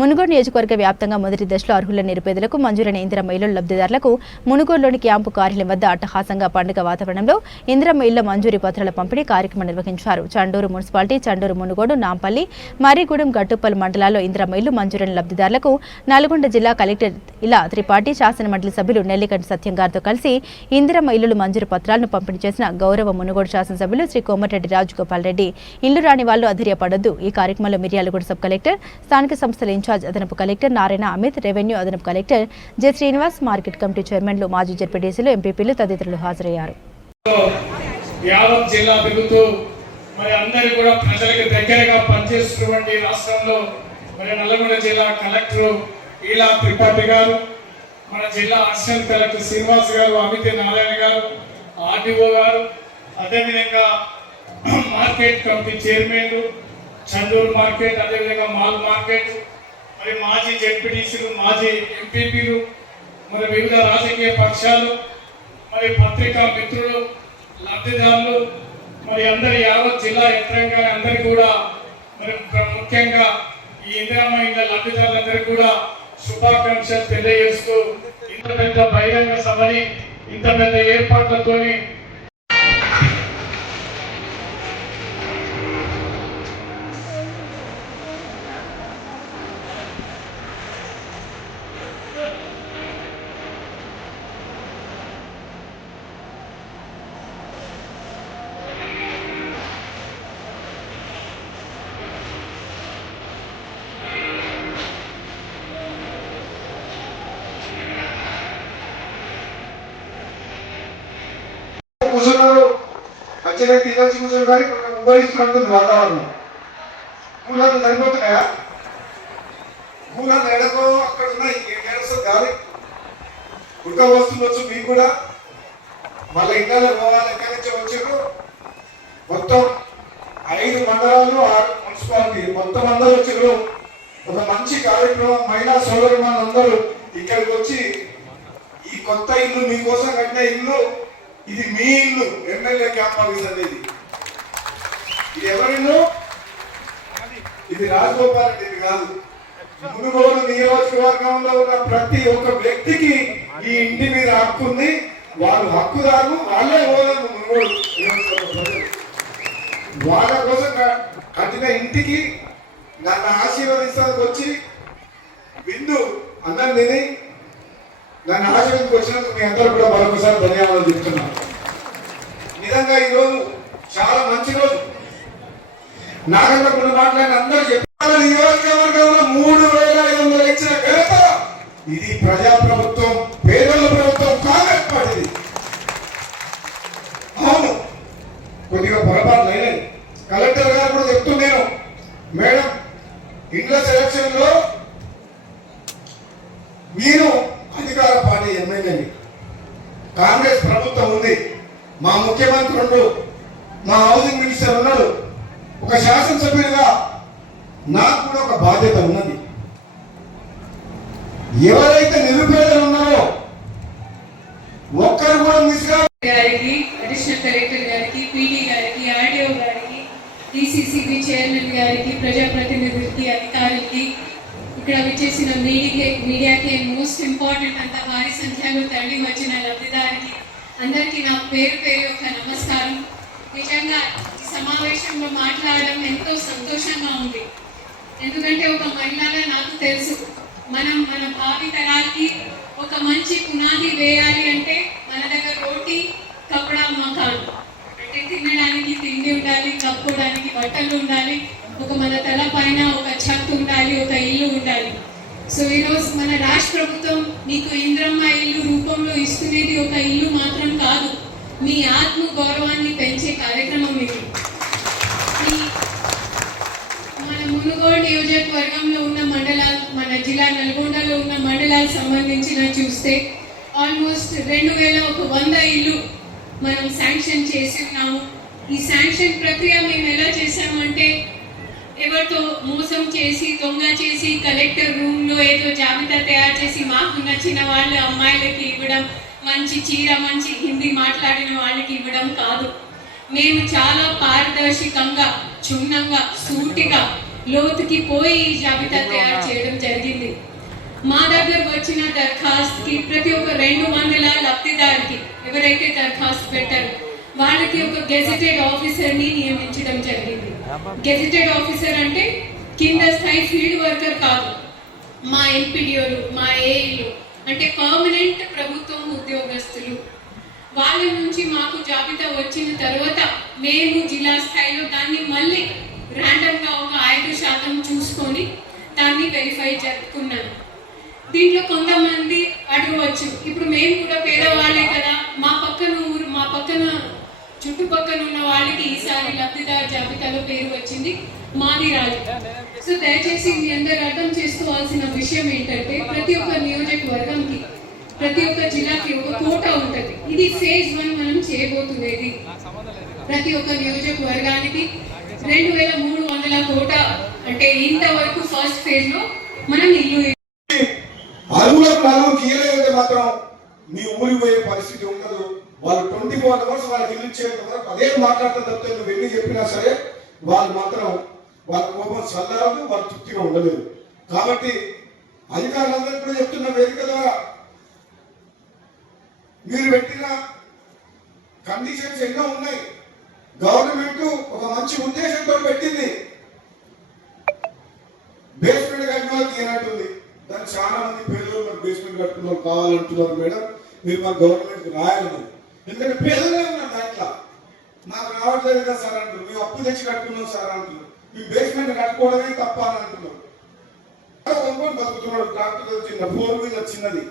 మునుగోడు నియోజకవర్గ వ్యాప్తంగా మొదటి దశలో అర్హుల నిరుపేదలకు మంజూరైన ఇందిరమ్మ ఇళ్ళ లబ్ధిదారులకు మునుగోడులోని క్యాంపు కార్యాలయం వద్ద అట్టహాసంగా పండుగ వాతావరణంలో ఇందిరమ్మ ఇళ్ళ మంజూరీ పత్రాల పంపిణీ కార్యక్రమం నిర్వహించారు. చండూరు మున్సిపాలిటీ చండూరు మునుగోడు నాంపల్లి మరిగూడెం గట్టుప్పల్ మండలాల్లో ఇందిరమ్మ ఇళ్ళు మంజూరైన లబ్ధిదారులకు నల్గొండ జిల్లా కలెక్టర్ ఇలా త్రిపాఠి శాసనమండలి సభ్యులు నెల్లికంటి సత్యం గారితో కలిసి ఇందిరమ్మ ఇల్లులు మంజూరు పత్రాలను పంపిణీ చేసిన గౌరవ మునుగోడు శాసనసభ్యులు శ్రీ కోమటిరెడ్డి రాజగోపాల్ రెడ్డి. ఇల్లు రాని వాళ్ళు అధైర్యపడొద్దు. ఈ కార్యక్రమంలో మిర్యాలగూడ సబ్ కలెక్టర్ స్థానిక సంస్థల ఇన్ఛార్జ్ ఇన్ఛార్జ్ అదనపు కలెక్టర్ నారాయణ అమిత్ రెవెన్యూ అదనపు collector J Srinivas market committee చైర్మన్లు మాజీ జడ్పీటీసీలు ఎంపీపీలు తదితరులు హాజరయ్యారు. మరి అందరూ కూడా ప్రజలకు దగ్గరగా పనిచేస్తున్నటువంటి రాష్ట్రంలో మరి నల్గొండ జిల్లా కలెక్టర్ ఈలా త్రిపాఠి గారు మన జిల్లా అసిస్టెంట్ కలెక్టర్ శ్రీనివాస్ గారు అమిత నారాయణ గారు ఆర్డీఓ గారు అదేవిధంగా మార్కెట్ కమిటీ చైర్మన్లు చందూరు మార్కెట్ అదేవిధంగా మాల్ మార్కెట్ మరి మాజీ జడ్పీటీసీలు మాజీ ఎంపీపీలు మరి వివిధ రాజకీయ పక్షాలు మరి పత్రికా మిత్రులు లబ్ధిదారులు మరి అందరి యావత్ జిల్లా యంత్రాంగాన్ని అందరికీ కూడా మరి ముఖ్యంగా ఈ ఇందిరామ ఇళ్ళ లబ్ధిదారులందరికీ కూడా శుభాకాంక్షలు తెలియజేస్తూ ఇంత పెద్ద బహిరంగ సభని ఇంత పెద్ద ఏర్పాట్లతోని ఖచ్చితంగా తినాల్సి కూర్చొని కానీ కొంచెం వాతావరణం. మూలాలు సరిపోతున్నాయా మూలాలు ఎడకో అక్కడ ఉన్నాయి ఏడొస్తుంది గాలి ఉడక వస్తుండొచ్చు మీకు కూడా. మళ్ళీ ఇళ్ళలో పోవాలి ఎక్కడి నుంచి వచ్చారు మొత్తం ఐదు మండలాలు ఆరు మున్సిపాలిటీ. మొత్తం అందరూ వచ్చారు ఒక మంచి కార్యక్రమం మహిళా సోదరులందరూ ఇక్కడికి వచ్చి ఈ కొత్త ఇల్లు మీకోసం కట్టిన ఇల్లు ఇది మీ ఇల్లు ఎమ్మెల్యే క్యాంప్ ఆఫీస్ అనేది ఇది. ఎవరిల్లు ఇది రాజగోపాల్ రెడ్డి కాదు. మునుగోడు నియోజకవర్గంలో ఉన్న ప్రతి ఒక్క వ్యక్తికి ఈ ఇంటి మీద హక్కు ఉంది. వాళ్ళు హక్కుదారు వాళ్ళే ఓనర్లు మునుగోడు వాళ్ళ కోసం కట్టిన ఇంటికి నన్ను ఆశీర్వదిస్తానికి వచ్చి విందు అన్నం తిని నన్ను ఆశీర్వదించి వచ్చినందుకు మీ అందరూ కూడా మరొకసారి ధన్యవాదాలు చెప్తున్నాను. నిజంగా ఈ రోజు చాలా మంచి రోజు. నాకన్నా కొన్ని మాట్లాడిన అందరూ చెప్పారు నియోజకవర్గంలో మూడు వేల ఐదు వందలు ఇచ్చిన ఘనత ఇది ప్రజా ప్రభుత్వం పేదల ప్రభుత్వం కాంగ్రెస్ పార్టీది అవును కొద్దిగా పొరపాట్లు అయినాయి కలెక్టర్ గారు కూడా చెప్తున్నాను మేడం ఇండ్ల సెలక్షన్లో మీరు అధికార పార్టీ ఎమ్మెల్యేని కాంగ్రెస్ ప్రభుత్వం ఉంది మా ముఖ్యమంత్రి ఉండు మా హౌసింగ్ మినిస్టర్ ఉన్నాడు ఒక శాసనసభ్యుడిగా నాకు కూడా ఒక బాధ్యత ఉన్నది ఎవరైతే నిరుపేదలు ఉన్నారో ఒక్కరు కూడా మిస్ గారికి అడిషనల్ కలెక్టర్ గారికి పీడీ గారికి ఆర్డీఓ గారికి డిసిసిబి చైర్మన్ గారికి ప్రజాప్రతినిధులకి అధికారులకి ఇక్కడ విచ్చేసిన మీడియా మీడియాకి మోస్ట్ ఇంపార్టెంట్ అంత భారీ సంఖ్యలో తరలి వచ్చిన లబ్ధిదారికి అందరికీ నా పేరు పేరు యొక్క నమస్కారం. నిజంగా ఈ సమావేశంలో మాట్లాడడం ఎంతో సంతోషంగా ఉంది. ఎందుకంటే ఒక మహిళగా నాకు తెలుసు. మనం మన భావి తరాలకి ఒక మంచి పునాది వేయాలి అంటే మన దగ్గర రోటీ కప్పడా మకాన్ అంటే తినడానికి తిండి ఉండాలి కప్పుకోవడానికి బట్టలు ఉండాలి ఒక మన తల పైన ఒక ఛత్ ఉండాలి ఒక ఇల్లు ఉండాలి. సో ఈరోజు మన రాష్ట్ర ప్రభుత్వం మీకు ఇంద్రమ్మ ఇల్లు రూపంలో ఇస్తున్నది ఒక ఇల్లు మాత్రం కాదు. మీ ఆత్మ గౌరవాన్ని పెంచే కార్యక్రమం ఇది మీ మన మునుగోడు నియోజకవర్గంలో ఉన్న మండలాలు మన జిల్లా నల్గొండలో ఉన్న మండలాలకు సంబంధించిన చూస్తే ఆల్మోస్ట్ రెండు వేల ఒక వంద ఇల్లు మనం శాంక్షన్ చేసి ఉన్నాము. ఈ శాంక్షన్ ప్రక్రియ మేము ఎలా చేసామంటే ఎవరితో మోసం చేసి దొంగ చేసి కలెక్టర్ రూమ్లో ఏదో జాబితా తయారు చేసి మాకు నచ్చిన వాళ్ళ అమ్మాయిలకి ఇవ్వడం మంచి చీర మంచి హిందీ మాట్లాడిన వాళ్ళకి ఇవ్వడం కాదు. మేము చాలా పారదర్శకంగా క్షుణ్ణంగా సూటిగా లోతుకి పోయి ఈ జాబితా తయారు చేయడం జరిగింది. మా దగ్గర వచ్చిన దరఖాస్తుకి ప్రతి ఒక్క రెండు వందల లబ్ధిదారికి ఎవరైతే దరఖాస్తు పెట్టారో వాళ్ళకి ఒక గెజిటెడ్ ఆఫీసర్ని నియమించడం జరిగింది. గెజిటెడ్ ఆఫీసర్ అంటే కింద స్థాయి ఫీల్డ్ వర్కర్ కాదు మా ఎంపీడీఓలు మా ఏఈలు అంటే పర్మనెంట్ ప్రభుత్వం ఉద్యోగస్తులు. వాళ్ళ నుంచి మాకు జాబితా వచ్చిన తర్వాత మేము జిల్లా స్థాయిలో దాన్ని మళ్ళీ ర్యాండమ్గా ఒక ఐదు శాతం చూసుకొని దాన్ని వెరిఫై జరుపుకున్నాను దీంట్లో కొంతమంది అడగవచ్చు. ఇప్పుడు మేము కూడా పేదవాళ్ళే కదా. మా పక్కన ఊరు మా పక్కన చుట్టుపక్కల ఉన్న వాళ్ళకి ఈసారి లబ్ధిదారు జాబితాలో పేరు వచ్చింది మాది రాజు సో దయచేసి మీ అందరు అర్థం చేసుకోవాల్సిన విషయం ఏంటంటే ప్రతి ఒక్క నియోజకవర్గంకి ప్రతి ఒక్క జిల్లాకి ఒక కోట ఉంటుంది. ఇది ఫేజ్ వన్ మనం చేయబోతున్నది. ప్రతి ఒక్క నియోజకవర్గానికి రెండు వేల మూడు వందల కోట అంటే ఇంతవరకు ఫస్ట్ ఫేజ్లో మనం ఇల్లు అరువులకు మాత్రం మీ ఊరి పోయే పరిస్థితి ఉండదు. వాళ్ళు ట్వంటీ ఫోర్ అవర్స్ వాళ్ళకి ఇల్లు చేయడం వరకు అదే మాట్లాడతా తప్పితే నువ్వు ఎన్ని చెప్పినా సరే వాళ్ళు మాత్రం వాళ్ళ కోపం చల్లారదు వాళ్ళు తృప్తిగా ఉండలేదు. కాబట్టి అధికారులందరూ కూడా చెప్తున్న వేదిక ద్వారా మీరు పెట్టిన కండిషన్స్ ఎన్నో ఉన్నాయి. గవర్నమెంట్ ఒక మంచి ఉద్దేశంతో పెట్టింది. బేస్మెంట్ కట్టిన వాళ్ళకి దాన్ని చాలా మంది పేదలు మరి బేస్మెంట్ కట్టుకున్న కావాలంటున్నారు మేడం. మీరు మా గవర్నమెంట్ రాయాలని. ఎందుకంటే పేదలే ఉన్నారు దాంట్లో మాకు రావట్లేదు కదా సార్ అంటారు మేము అప్పు తెచ్చి కట్టుకున్నాం సార్ అంటున్నారు. మేము బేస్మెంట్ కట్టుకోవడమే తప్ప అని అంటున్నాం కొనుక్కొని బతుకుతున్నాడు. ట్రాక్టర్ చిన్న ఫోర్ వీలర్ చిన్నది.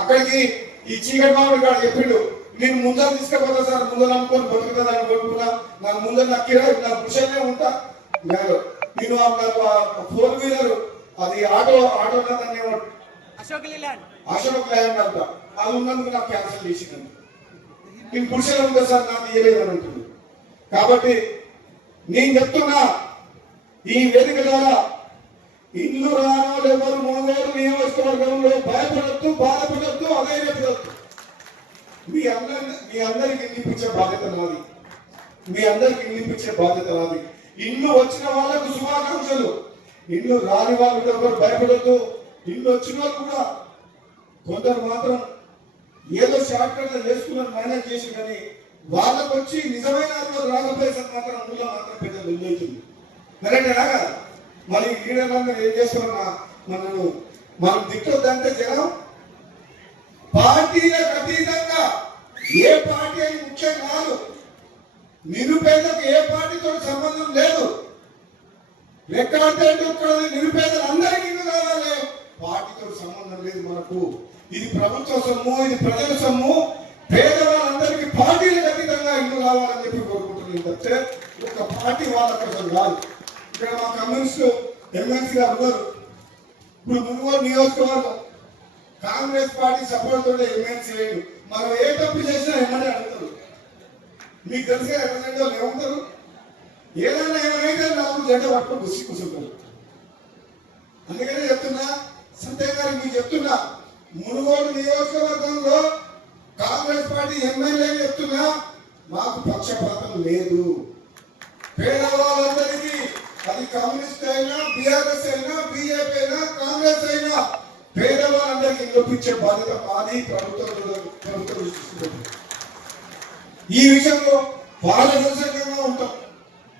అక్కడికి ఈ చీకటి మామిడి కాడ చెప్పిండు. నేను ముందర తీసుకపోతా సార్ ముందర అనుకొని బతుకుతుంది అని కొట్టుకున్నా. నాకు ముందర నాకు కిరాయి నాకు పుషనే ఉంటా. నేను నేను ఫోర్ వీలర్ అది ఆటో ఆటో దాన్ని? అశోక్ లీలాండ్ అశోక్ అంట అది ఉన్నందుకు నాకు క్యాన్సిల్ చేసింది నేను పురుషులు ఉందా సార్ నాకు ఇయ్యలేదు అని అంటుంది. కాబట్టి నేను చెప్తున్నా ఈ వేదిక ద్వారా ఇల్లు రానోళ్ళు ఎవరు మూడోళ్ళు నియోజకవర్గంలో భయపడద్దు బాధపడద్దు అధైర్యపడద్దు. మీ అందరి మీ అందరికి వినిపించే బాధ్యత నాది. మీ అందరికి వినిపించే బాధ్యత నాది. ఇల్లు వచ్చిన వాళ్ళకు శుభాకాంక్షలు. ఇల్లు రాని వాళ్ళు కూడా ఎవరు భయపడద్దు. ఇల్లు వచ్చిన వాళ్ళు కూడా కొందరు మాత్రం ఏదో షార్ట్ కట్ చేసుకున్నారు మేనేజ్ చేసి కానీ వాళ్ళకు వచ్చి నిజమైన అర్థం రాకపోయేసరికి మాత్రం అందులో మాత్రం పెద్ద బిల్లు అవుతుంది. కరెక్టేనా మరి లీడర్లందరూ ఏం చేస్తామన్నా మనను మనం తిట్టొద్దంటే జనం పార్టీలకు అతీతంగా ఏ పార్టీ అని ముఖ్యం కాదు. నిరుపేదకు ఏ పార్టీతో సంబంధం లేదు. ఎక్కడంటే నిరుపేదలు అందరికీ ఇల్లు కావాలి. పార్టీతో సంబంధం లేదు మనకు. ఇది ప్రభుత్వ సొమ్ము ఇది ప్రజల సొమ్ము. పేదవాళ్ళందరికీ పార్టీలకు అతీతంగా ఇల్లు కావాలని చెప్పి కోరుకుంటున్నాను తప్పితే ఒక పార్టీ వాళ్ళ కోసం కాదు. ఇక్కడ మా కమ్యూనిస్ట్ ఎమ్మెల్సీ గారు ఉన్నారు. ఇప్పుడు ముందు నియోజకవర్గం. కాంగ్రెస్ పార్టీ సపోర్ట్ తోటే ఎమ్మెల్సీ అయ్యాడు మనం ఏ తప్పు చేసినా ఏమని అడుగుతారు. మీకు తెలిసే ఎమ్మెల్యే ఏమంటారు? ఏదైనా ఏమైతే నాకు జెండా పట్టుకుని గుసి కూర్చుంటారు. అందుకనే చెప్తున్నా సంతయ్య గారు మీకు చెప్తున్నా మునుగోడు నియోజకవర్గంలో కాంగ్రెస్ పార్టీ ఎమ్మెల్యే చెప్తున్నా మాకు పక్షపాతం లేదు. పేదవాళ్ళందరికీ అది కమ్యూనిస్ట్ అయినా బీఆర్ఎస్ అయినా బీజేపీ అయినా కాంగ్రెస్ అయినా పేదవాళ్ళందరికీ ఇప్పించే బాధ్యత మాది ప్రభుత్వం ప్రభుత్వం ఈ విషయంలో పారదర్శకంగా ఉంటాం.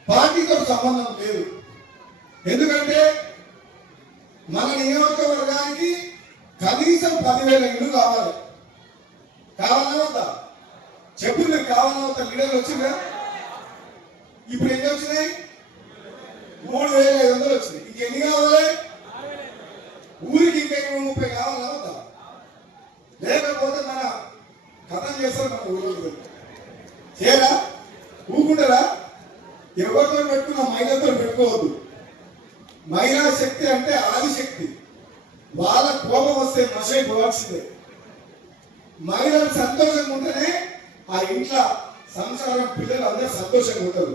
పార్టీతో సంబంధం లేదు. ఎందుకంటే మన నియోజకవర్గానికి కనీసం పదివేల ఇల్లు కావాలి. కావాలా వద్దా? చెప్పు మీరు కావాలా వద్దా? లీడర్లు వచ్చిందా ఇప్పుడు ఎన్ని వచ్చినాయి? మూడు వేల ఐదు వందలు వచ్చినాయి. ఇంకెన్ని కావాలి? ఊరికి ఇంకా ఇరవై ముప్పై కావాలా వద్దా లేకపోతే మన కథం చేస్తారు మన ఊళ్ళో చేయరా? ఊకుంటారా ఎవరితో పెట్టుకున్న మహిళతో పెట్టుకోవద్దు. మహిళా శక్తి అంటే ఆదిశక్తి. వాళ్ళ కోపం వస్తే మసే పోవాల్సిందే. మహిళలు సంతోషంగా ఉంటేనే ఆ ఇంట్లో సంసారం పిల్లలు అందరూ సంతోషంగా ఉంటారు.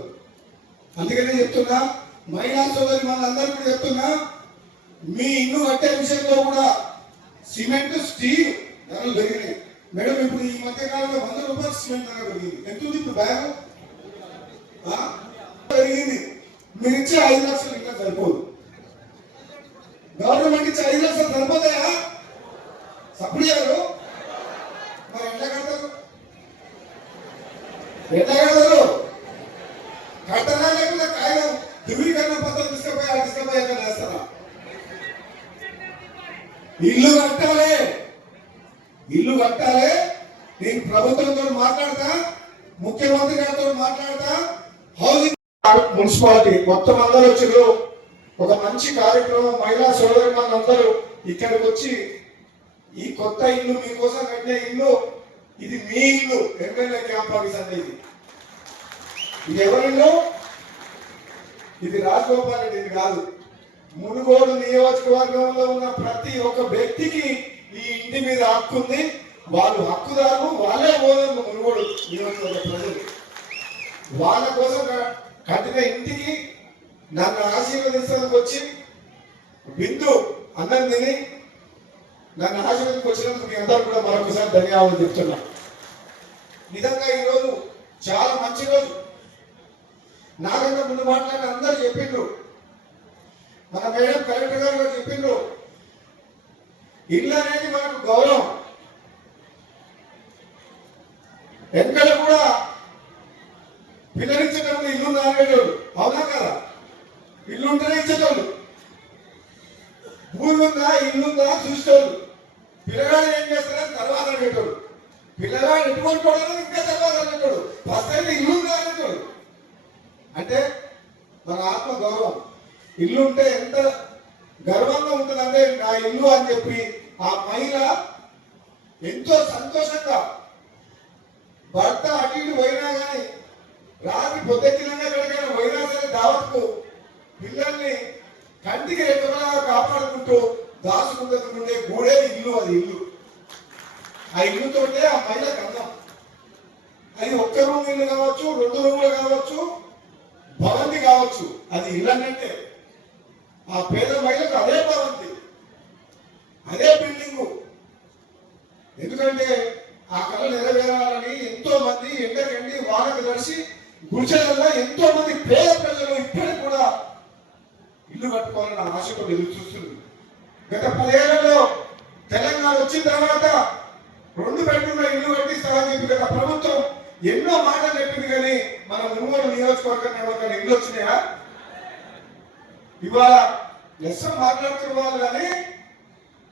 అందుకనే చెప్తున్నా మహిళా సోదరి మనందరూ కూడా చెప్తున్నా మీ ఇల్లు కట్టే విషయంలో కూడా సిమెంట్ స్టీల్ ధరలు పెరిగినాయి. మేడం ఇప్పుడు ఈ మధ్య కాలంలో వంద రూపాయలు సిమెంట్ ధర పెరిగింది. ఎంత ఉంది ఇప్పుడు బ్యాగ్? పెరిగింది. మీరు ఇచ్చే ఐదు లక్షలు ఇంకా సరిపోదు. గవర్నమెంట్ ఇచ్చే ఐదు లక్షలు సరిపోతాయా? సప్పుడు చేయరు. మరి ఎట్లా కడతారు? ఎట్లా కడతారు లేకపోతే కాగితం ధృవీకరణ పత్రం తీసుకుపోయి ఆ తీసుకుపోయి ఎక్కడ వేస్తారా ఇల్లు కట్టాలి. ఇల్లు కట్టాలి. నేను ప్రభుత్వంతో మాట్లాడతా ముఖ్యమంత్రి గారితో మాట్లాడతా. హౌసింగ్ మున్సిపాలిటీ మొత్తం అందరూ వచ్చారు ఒక మంచి కార్యక్రమం మహిళా సోదరి అందరూ ఇక్కడికి వచ్చి ఈ కొత్త ఇల్లు మీకోసం కట్టిన ఇల్లు ఇది మీ ఇల్లు. ఎమ్మెల్యే క్యాంప్ ఆఫీస్ అనేది ఇది. ఎవరిల్లు? ఇది రాజగోపాల్ రెడ్డి ఇది కాదు. మునుగోడు నియోజకవర్గంలో ఉన్న ప్రతి ఒక్క వ్యక్తికి ఈ ఇంటి మీద హక్కు ఉంది. వాళ్ళు హక్కుదారు వాళ్ళే ఓనర్లు మునుగోడు నియోజకవర్గ ప్రజలు. వాళ్ళ కోసం కట్టిన ఇంటికి నన్ను ఆశీర్వదించడానికి వచ్చి బిందు అన్నం తిని నన్ను ఆశీర్వదించి వచ్చినందుకు మీ అందరూ కూడా మరొకసారి ధన్యవాదాలు చెప్తున్నా. నిజంగా ఈరోజు చాలా మంచి రోజు. నాకన్నా ముందు మాట్లాడిన అందరూ చెప్పిండ్రు. మన మేడం కలెక్టర్ గారు చెప్పిండ్రు. ఇల్లు అనేది మనకు గౌరవం. ఎక్కడ కూడా పిల్లనిచ్చేటప్పుడు ఇల్లు నానేటోళ్ళు అవునా కదా ఇల్లు ఉంటేనే ఇచ్చేటోళ్ళు భూమి ఉందా ఇల్లుందా చూసేటోళ్ళు పిల్లగాడు ఏం చేస్తారని తర్వాత అడిగేటోడు పిల్లగాడు ఎటువంటి వాడో ఇంకా తర్వాత అడిగేటోడు ఫస్ట్ అయితే ఇల్లు ఉందా అనేటోడు అంటే మన ఆత్మ గౌరవం ఇల్లు ఉంటే ఎంత గర్వంగా ఉంటుందంటే నా ఇల్లు అని చెప్పి ఆ మహిళ ఎంతో సంతోషంగా భర్త అటు ఇటు పోయినా కానీ రాత్రి పొద్దెక్కినంగా ఎక్కడికైనా పోయినా పిల్లల్ని కంటికి రెక్కలా కాపాడుకుంటూ దాచుకుంటూ ఉండే గూడే ఇల్లు అది ఇల్లు. ఆ ఇల్లుతోటే ఆ మహిళకు అందం. అది ఒక్క రూమ్ ఇల్లు కావచ్చు రెండు రూములు కావచ్చు భవంతి కావచ్చు అది ఇల్లు అన్నట్టే ఆ పేద మహిళకు అదే భవంతి అదే బిల్డింగు. ఎందుకంటే ఆ కళ నెరవేరాలని ఎంతో మంది ఎండకండి వానకు దర్శి గుడిసెలలో ఎంతో మంది పేద ప్రజలు ఇక్కడ కూడా ఇల్లు కట్టుకోవాలని ఆశతో ఎదురు చూస్తుంది గత పదేళ్ళలో తెలంగాణ వచ్చిన తర్వాత రెండు బెడ్రూమ్ల ఇల్లు కట్టిస్తామని చెప్పి గత ప్రభుత్వం ఎన్నో మాటలు చెప్పింది కానీ మన మునుగోడు నియోజకవర్గం ఎవరికైనా ఇల్లు వచ్చినాయా? ఇవాళ లెస్స మాట్లాడుతున్న వాళ్ళు కానీ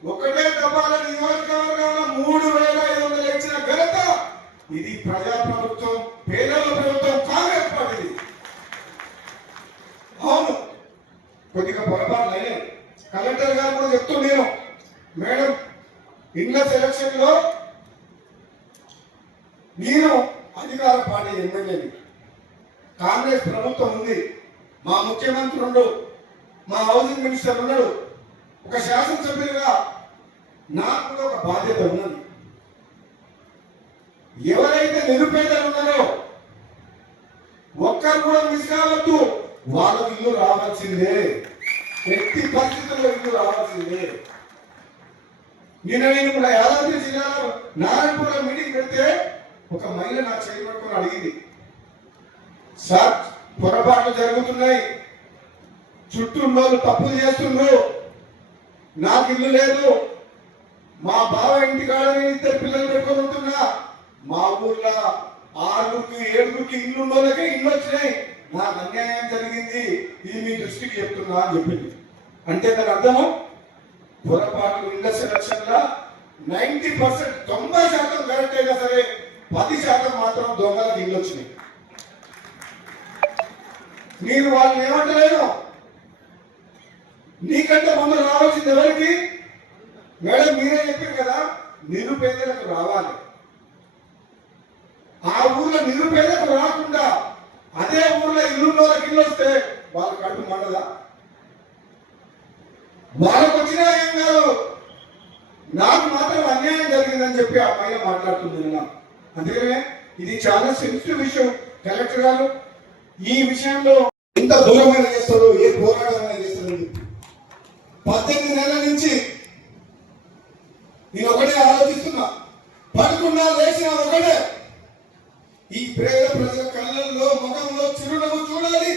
ఒకటే తప్పాల నియోజకవర్గంలో మూడు వేల ఐదు వందలు ఇచ్చిన ఘనత ఇది ప్రజా ప్రభుత్వం పేదల ప్రభుత్వం కాంగ్రెస్ పార్టీది అవును కొద్దిగా పొరపాట్లు కలెక్టర్ గారు కూడా చెప్తూ నేను. మేడం ఇళ్ళ సెలక్షన్లో నేను అధికార పార్టీ ఎమ్మెల్యేని. కాంగ్రెస్ ప్రభుత్వం ఉంది. మా ముఖ్యమంత్రి ఉండు మా హౌసింగ్ మినిస్టర్ ఉన్నాడు. ఒక శాసనసభ్యులుగా నాకు కూడా ఒక బాధ్యత ఉన్నది. ఎవరైతే నిరుపేదలు ఉన్నారో ఒక్కరు కూడా మిస్ కావద్దు. వాళ్ళకి ఇల్లు రావాల్సిందే. ఎట్టి పరిస్థితుల్లో ఇల్లు రావాల్సిందే. నిన్న నేను కూడా యాదాద్రి జిల్లాలో నారాయణపూర్లో మీటింగ్ పెడితే ఒక మహిళ నా చేయి పట్టుకొని అడిగింది. సార్ పొరపాట్లు జరుగుతున్నాయి. చుట్టూ వాళ్ళు తప్పులు చేస్తుండ్రు. నాకు ఇల్లు లేదు. మా బావ ఇంటి కాడ నేను ఇద్దరు పిల్లలు పెట్టుకొని ఉంటున్నా. మా ఊర్లో ఆరుగురికి ఏడుగురికి ఇల్లు ఉన్నోళ్ళకే ఇల్లు వచ్చినాయి. నాకు అన్యాయం జరిగింది ఇది మీ దృష్టికి చెప్తున్నా అని చెప్పింది. అంటే దాని అర్థము? పొరపాటు ఇళ్ళ సెలక్షన్ నైంటీ నైన్టీ పర్సెంట్ తొంభై శాతం కరెక్ట్ అయినా సరే పది శాతం మాత్రం దొంగలకు ఇల్లు వచ్చినాయి. మీరు వాళ్ళని ఏమంటలేను నీకంటే ముందు రావాల్సింది ఎవరికి? మేడం మీరే చెప్పారు కదా నిరుపేదలకు రావాలి. ఆ ఊర్లో నిరుపేదకు రాకుండా అదే ఊర్లో ఇల్లున్న వాళ్ళకి ఇల్లు వస్తే వాళ్ళ కడుపు మండదా వాళ్ళకు వచ్చినా ఏం కాదు. నాకు మాత్రం అన్యాయం జరిగిందని చెప్పి ఆ పైన మాట్లాడుతుంది నిన్న. అందుకనే ఇది చాలా సెన్సిటివ్ విషయం. కలెక్టర్ గారు ఈ విషయంలో ఎంత దూరమైన చేస్తాడు ఏ పోరాటమైన చేస్తారు పద్దెనిమిది నెలల నుంచి నేను ఒకటే ఆలోచిస్తున్నా. పడుకున్నా లేచినా ఒకటే. ఈ పేద ప్రజల కళ్ళల్లో ముఖంలో చిరునవ్వు చూడాలి.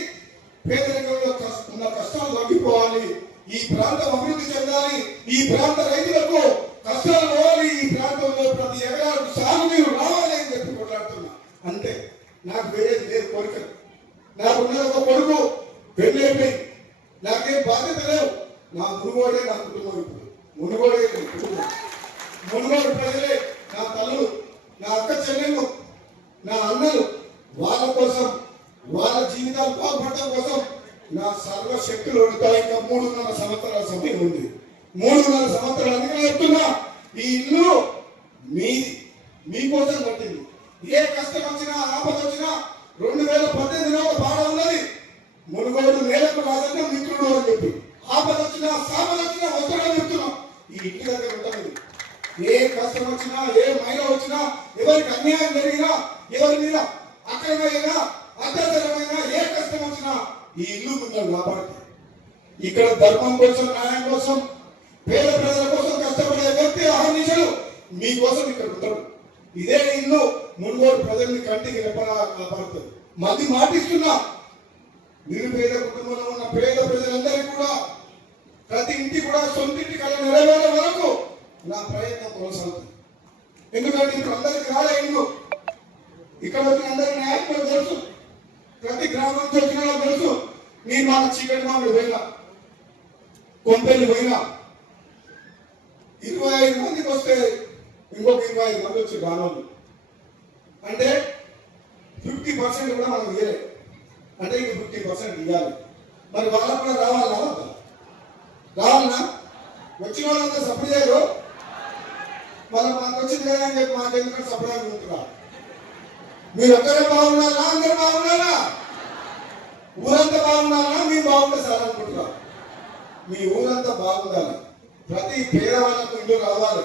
పేదరికంలో కష్ట- ఉన్న కష్టాలు తగ్గిపోవాలి. ఈ ప్రాంతం అభివృద్ధి చెందాలి. ఈ ప్రాంత రైతులకు కష్టాలు పోవాలి ఈ ప్రాంతంలో ప్రతి ఎకరాలకు సాగునీరు రావాలి అని చెప్పి కొట్లాడుతున్నా అంతే నాకు వేరేది లేదు కోరిక నాకున్న ఒక కొడుకు పెళ్ళి అయిపోయి నాకేం బాధ్యత లేవు నా మునుగోడే నా కుటుంబం ఇప్పుడు మునుగోడే నా కుటుంబం మునుగోడు ప్రజలే నా తల్లులు నా అక్క చెల్లెళ్ళు నా అన్నలు వాళ్ళ కోసం వాళ్ళ జీవితాలు బాగుపడటం కోసం నా సర్వశక్తులు ఉంటాయి ఇంకా మూడున్నర సంవత్సరాల సమయం ఉంది మూడున్నర సంవత్సరాలు అందుకని చెప్తున్నా ఈ ఇల్లు మీది మీకోసం కట్టింది ఏ కష్టం వచ్చినా ఆపద వచ్చినా రెండు వేల పద్దెనిమిదిలో ఒక పాట ఉన్నది మునుగోడు నేలకు రాజన్న మిత్రుడు అని చెప్పి ఆపద వచ్చినా సాపద వచ్చినా వస్తాడని చెప్తున్నాం ఈ ఇంటి దగ్గర ఉంటుంది ఏ కష్టం వచ్చినా ఏ మైల వచ్చినా ఎవరికి అన్యాయం జరిగినా ఎవరి మీద అక్రమైనా అత్యాచారమైనా ఏ కష్టం వచ్చినా ఈ ఇల్లు మిమ్మల్ని కాపాడుతుంది ఇక్కడ ధర్మం కోసం న్యాయం కోసం పేద ప్రజల కోసం కష్టపడే వ్యక్తి అహర్నిశలు మీకోసం ఇక్కడ ఉంటాడు ఇదే ఇల్లు మునుగోడు ప్రజల్ని కంటికి రెప్పలా కాపాడుతుంది. మంది మాటిస్తున్నా. నిరుపేద కుటుంబంలో ఉన్న పేద ప్రజలందరికీ కూడా ప్రతి ఇంటి కూడా సొంతింటి కళ నెరవేరే వరకు నా ప్రయత్నం కొనసాగుతుంది. ఎందుకంటే ఇప్పుడు అందరికి రాలే ఇల్లు. ఇక్కడ వచ్చిన అందరి నాయకులు తెలుసు. ప్రతి గ్రామం వచ్చిన తెలుసు. నేను మన చీకటి మామిడి పోయినా కొంపెల్లి పోయినా. ఇరవై ఐదు మందికి వస్తే ఇంకొక ఇరవై ఐదు మంది వచ్చి రానోళ్ళు అంటే ఫిఫ్టీ పర్సెంట్ కూడా మనం ఇవ్వలే అంటే ఇంక ఫిఫ్టీ పర్సెంట్ ఇవ్వాలి మరి వాళ్ళకు కూడా రావాలా? రావాలనా వచ్చిన వాళ్ళంతా సపోర్ట్ చేయరు. వాళ్ళు మనకు వచ్చింది కదా అని చెప్పి మాకు ఎందుకంటే సపోర్ట్ అనుకుంటున్నారు మీరు ఒక్కరే బాగున్నారా? అందరు బాగున్నారా? ఊరంతా బాగున్నారా? మీ బాగుంటే సార్ అనుకుంటున్నారు మీ ఊరంతా బాగుండాలి. ప్రతి పేదవాళ్ళకు ఇల్లు రావాలి.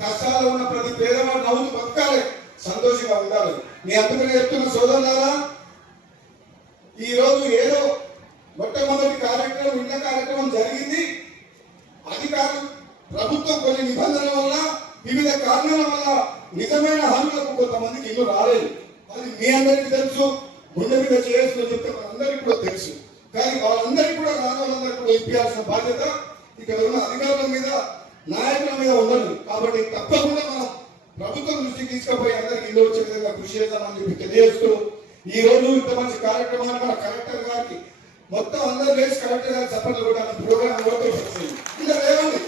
కష్టాలు ఉన్న ప్రతి పేదవాడు నవ్వులు బతకాలి. సంతోషంగా ఉండాలి. మీ అందుకనే చెప్తున్న సోదరులారా ఈ రోజు ఏదో మొట్టమొదటి కార్యక్రమం ఇళ్ళ కార్యక్రమం జరిగింది. అధికారులు ప్రభుత్వం కొన్ని నిబంధనల వల్ల వివిధ కారణాల వల్ల నిజమైన హామీలకు కొంతమందికి ఇల్లు రాలేదు. అది మీ అందరికీ తెలుసు. గుండె మీద చేసుకుని చెప్తే మనందరికీ కూడా తెలుసు. కానీ వాళ్ళందరికీ కూడా రాజులందరికీ కూడా ఇప్పించాల్సిన బాధ్యత ఇక్కడ ఉన్న అధికారుల మీద నాయకుల మీద ఉండదు. కాబట్టి తప్పకుండా మనం ప్రభుత్వం దృష్టికి తీసుకుపోయి అందరికి ఇల్లు వచ్చే విధంగా కృషి చేద్దామని చెప్పి తెలియజేస్తూ ఈ రోజు ఇంత మంచి కార్యక్రమాన్ని మన కలెక్టర్ గారికి మొత్తం అందరు లేచి కలెక్టర్ గారికి చెప్పండి కూడా ప్రోగ్రామ్ ఓకే ఇంకా లేవండి.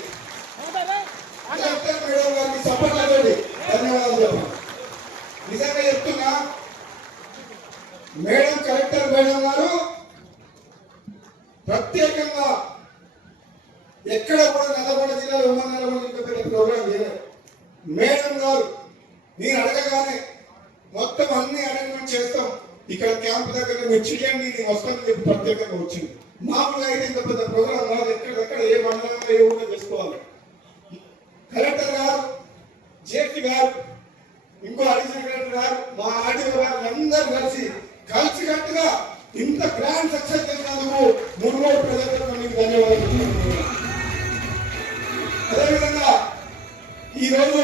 కలెక్టర్ మేడం గారికి చెప్పండి ధన్యవాదాలు చెప్పండి. నిజంగా చెప్తున్నా మేడం కలెక్టర్ మేడం గారు ప్రత్యేకంగా ఎక్కడ కూడా నల్లగొండ జిల్లాలో ఉమ్మ నల్లగొండ జిల్లా ప్రోగ్రామ్ చేయలేదు. మేడం గారు నేను అడగగానే మొత్తం అన్ని అరేంజ్మెంట్ చేస్తాం. ఇక్కడ క్యాంప్ దగ్గర మీరు చేయండి నేను వస్తాను చెప్పి ప్రత్యేకంగా వచ్చింది. మామూలుగా అయితే ఇంత పెద్ద ప్రోగ్రాం కాదు ఎక్కడెక్కడ ఏ మండలంలో ఏ ఊళ్ళో చేసుకోవాలి. కలెక్టర్ గారు జేపీ గారు ఇంకో అడిషనల్ కలెక్టర్ గారు మా ఆర్డీఓ గారు అందరూ కలిసి కలిసి కట్టుగా ఇంత గ్రాండ్ సక్సెస్ చేసినందుకు మునుగోడు ప్రజలకు ధన్యవాదాలు. అదేవిధంగా ఈరోజు